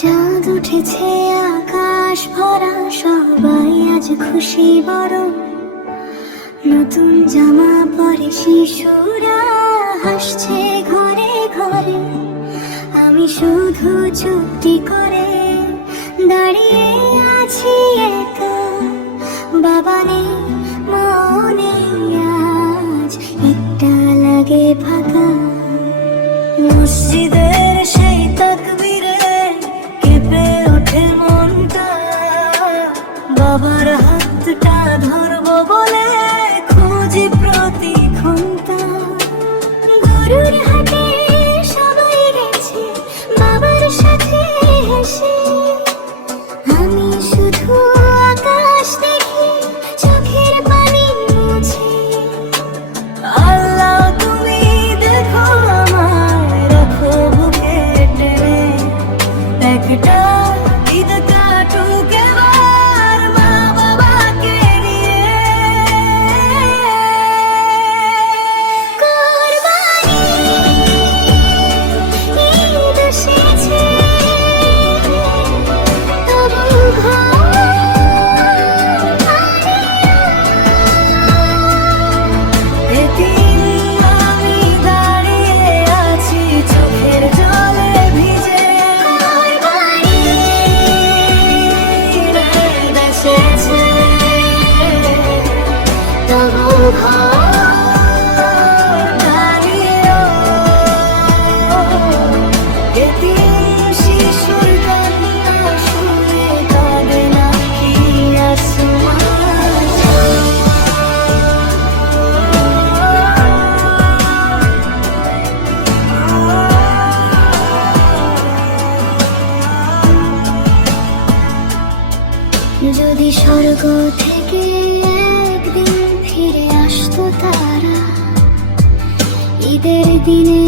চাঁদ উঠেছে আকাশ ভরা, সবাই আজ খুশি বড়। নতুন জামা পরে শিশুরা হাসছে ঘরে ঘরে। আমি শুধু চুপটি করে দাঁড়িয়ে আছি একা। বাবা নেই, মাও নেই, আজ একটা লাগে ফাঁকা। মসজিদের সেই তাকবীরে কেঁপে ওঠে মনটা। বাবার হাতটা ধরবো বলে খুঁজি প্রতি ঘন্টা। গরুর হাটে সবাই গেছে বাবার সাথে হেসে। আমি শুধু আকাশ দেখি, চোখের পানি মুছে। আল্লাহ তুমি দেখো আমায়, রাখো বুকে টেনে। একটা ঈদ কাটুক এবার মা বাবাকে নিয়ে। কুরবানি ঈদ এসেছে, তবু ঘর এতিম আমি দাঁড়িয়ে আছি চোখের জলে ভিজে। কুরবানি ঈদ এসেছে, তবু ঘর দাঁড়িয়ে। এতিম শিশুর কান্না শুনে কাঁদে নাকি আসমান। যদি স্বর্গ থেকে একদিন ফিরে আসতো তারা, ঈদের দিনে